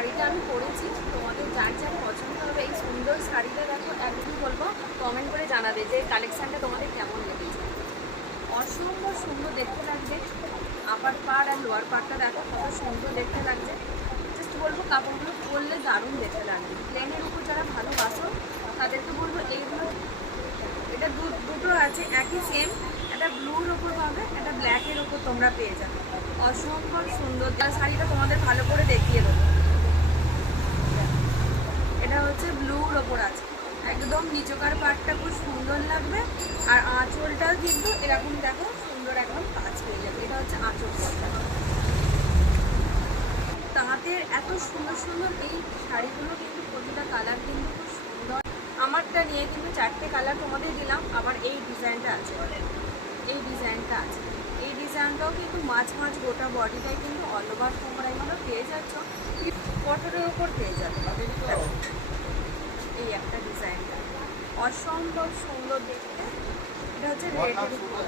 শাড়িটা আমি পরেছি, তোমাদের যার যার পছন্দ হবে এই সুন্দর শাড়িটা দেখো, একদম বলবো কমেন্ট করে জানাবে যে কালেকশানটা তোমাদের কেমন লেগেছে। অসম্ভব সুন্দর দেখতে লাগছে। আপার পাড় আর লোয়ার পাড়টা দেখো কত সুন্দর দেখতে লাগছে। জাস্ট বলবো কাপড়গুলো পরলে দারুণ দেখতে লাগবে। প্লেনের উপর যারা ভালোবাসো তাদেরকে বলবো এইগুলো। এটা দুটো আছে একই সেম, একটা ব্লুর ওপর পাবে, একটা ব্ল্যাকের ওপর তোমরা পেয়ে যাবে। অসম্ভব সুন্দর। তার শাড়িটা তোমাদের ভালো করে দেখিয়ে দেবো। এটা হচ্ছে ব্লুর ওপর আছে, একদম নিচকার পাটটা খুব সুন্দর লাগবে। আর আঁচলটাও কিন্তু এরকম দেখো সুন্দর একদম কাজ পেয়ে যাবে। এটা হচ্ছে আঁচলটা। তাঁতের এত সুন্দর সুন্দর এই শাড়িগুলো কিন্তু প্রতিটা কালার কিন্তু খুব সুন্দর। আমারটা নিয়ে কিন্তু 4টে কালার তোমাদের দিলাম। আবার এই ডিজাইনটা আছে, এই ডিজাইনটা আছে, এই ডিজাইনটাও কিন্তু মাছ মাছ গোটা বডিটাই কিন্তু অল ওভার তোমরা এগুলো পেয়ে যাচ্ছ কটনের ওপর পেয়ে যাবে। এই একটা ডিজাইনটা অসম্ভব সুন্দর দেখতে। এটা হচ্ছে রেডের উপর,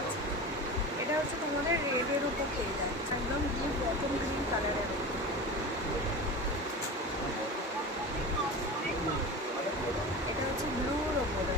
এটা হচ্ছে তোমাদের রেডের উপর পেয়ে যাচ্ছে, একদম ডিপ বটল গ্রিন কালারের উপর। এটা হচ্ছে ব্লুর ওপরে।